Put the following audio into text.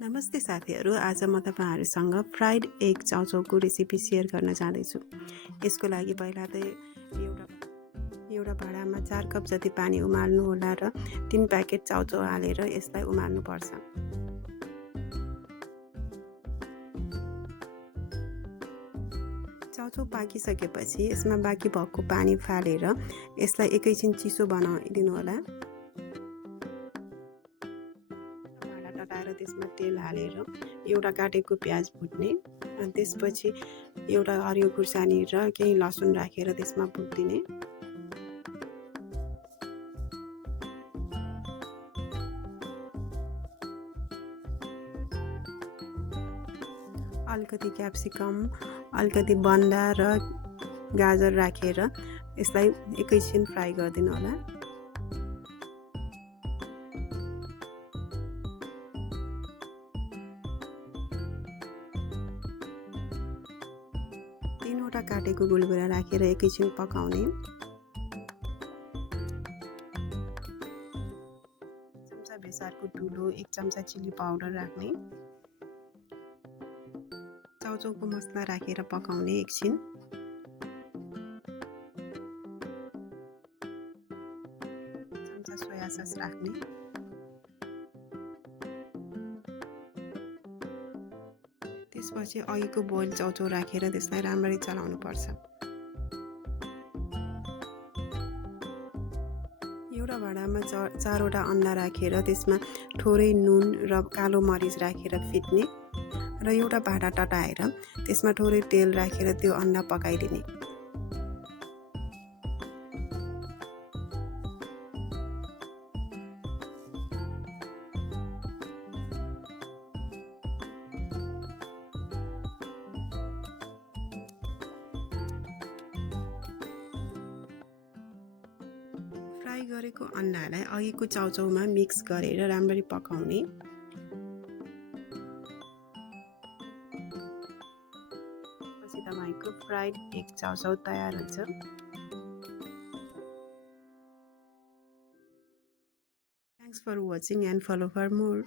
नमस्ते साथीहरू, आज म तपाईहरुसँग फ्राइड एग चाउचाउको रेसिपी शेयर गर्न जाँदैछु। यसको लागि पहिला त एउटा भाँडामा 4 कप जति पानी उमाल्नु होला र 3 प्याकेट चाउचाउ हालेर यसलाई उमाल्नु पर्छ। चाउचाउ पाकिसकेपछि यसमा बाँकी भएको पानी फालेर यसलाई एकैछिन चिसो बनाइदिनु होला। त्यसमा तेल हालेर एउटा काटेको प्याज भुट्ने, अनि त्यसपछि एउटा हरियो खुर्सानी र केही लसुन राखेर त्यसमा भुटिदिने। अलिकति क्याप्सिकम, अलिकति बन्दा र गाजर राखेर यसलाई एकैछिन फ्राई गरिदिनु होला। तीनवटा काटेको गुलगुरा राखेर एकैछिन पकाउने। चम्चा बेसारको धुलो, 1 चम्चा चिली पाउडर राख्ने। चाउचाउको मसला राखेर पकाउने एकछिन। चम्चा सोया सस राख्ने। त्यसपछि अघिको बोइल चाउचाउ राखेर त्यसलाई राम्ररी चलाउनु पर्छ। एउटा भाँडामा 4वटा अन्डा राखेर त्यसमा थोरै नुन र कालो मरिच राखेर फिट्ने र एउटा भाँडा तताएर त्यसमा थोरै तेल राखेर त्यो अन्डा पकाइदिने। फ्राई गरेको अन्डालाई अघिको चाउचाउमा मिक्स गरेर राम्ररी पकाउने। पछि तपाईको फ्राइड एग चाउचाउ तयार हुन्छ। Thanks for watching and follow for more.